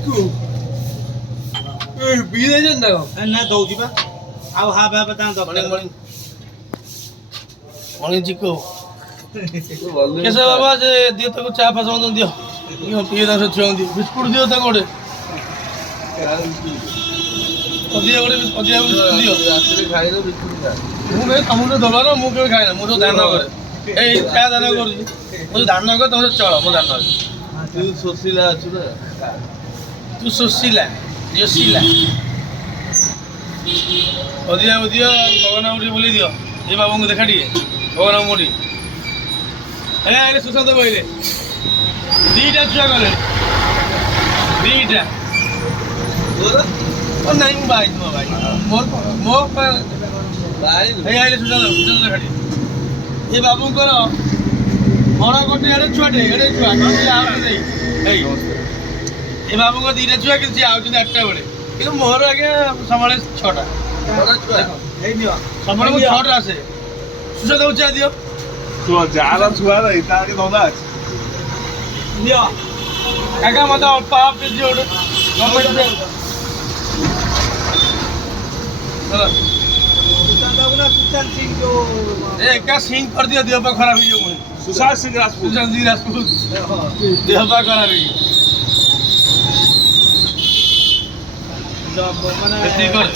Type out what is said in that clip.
ଚିକୁ ପିଇ ଦେଇଛନ୍ତି ନା କଣ? ନା ଦଉଛି ବା ଆଉ ହାଫ ହାଫ ତାଙ୍କ ଦରକାର ମଣି ଚିକୁ କେଶବ ବାବା ଯେ ଦିଅ ତାକୁ ଚା ଫା ସମସ୍ତଙ୍କୁ ଦିଅ ପିଏ ତାଙ୍କ ଛୁଆନ୍ତି ବିସ୍କୁଟ ଦିଅ ତାଙ୍କୁ ଗୋଟେ ଅଧିକା ବିସ୍କୁଟ ଦିଅ ରାତିରେ ଖାଇଲ ବିସ୍କୁଟ ଖା। ମୁଁ କେବେ ତମକୁ ଦବା ନା ମୁଁ କେବେ ଖାଇନା ମୁଁ ସବୁ ଦାନ କରେ ଏଇ ଚା ଦାନ କରୁଛି ମୁଁ ଦାନ କରେ ତମେ ଚଳ ମୁଁ ଦାନ କରେ ତୁ ଶୋଷିଲା ଅଛୁ ନା ତୁ ଶୋଷିଲା ଯୋଶିଲା ଅଧିକା ଦିଅ ଗଗନା ଟିକେ ବୁଲେଇ ଦିଅ ଏ ବାବୁଙ୍କୁ ଦେଖା ଟିକେ ଗଗନା ମୁଠି ସୁଶାନ୍ତ ବହିରେ ଦିଟା ଛୁଆ ଗଲେ ଦିଟା ନାଇଁ ମୁଁ ବାହାରିଛି ମୋ ଭାଇ ମୋ ହେଇ ଆଇଲେ ସୁଶାନ୍ତ ଦେଖା ଟିକେ ଏ ବାବୁଙ୍କର ବଡ଼ ଗୋଟେ ଏଡ଼େ ଛୁଆଟେ ଏଡ଼େ ଛୁଆ ହେଇ ଏ ବାବୁଙ୍କ ଦିଟା ଛୁଆ କିନ୍ତୁ ସିଏ ଆଉଛନ୍ତି 8ଟା ବେଳେ କିନ୍ତୁ ମୋର ଆଜ୍ଞା ସମ୍ଭାଳେ 6ଟା ସବୁବେଳେ ମୁଁ 6ଟା ଆସେ ସୁଶାନ୍ତକୁ ଚା ଦିଅ ଯାହାର ଛୁଆ ନାହିଁ ତା ଆଗେ ଧନ୍ଦା ଅଛି ଦିଅ କାକା ମତେ ଅଳ୍ପ ହାଫ ଦିଅ ଗୋଟେ ଏକା ସିଂ କରିଦିଅ ଦେହ ପା ଖରାପ ହେଇଯିବ ପୁଣି ସୁଶାନ୍ତ ସିଂ ରାଜପୁତ ସୁଶାନ୍ତ ସିଂ ରାଜପୁତ ଦେହ ପା ଖରାପ ହେଇଯିବ ମାନେ ଏତିକି କରେ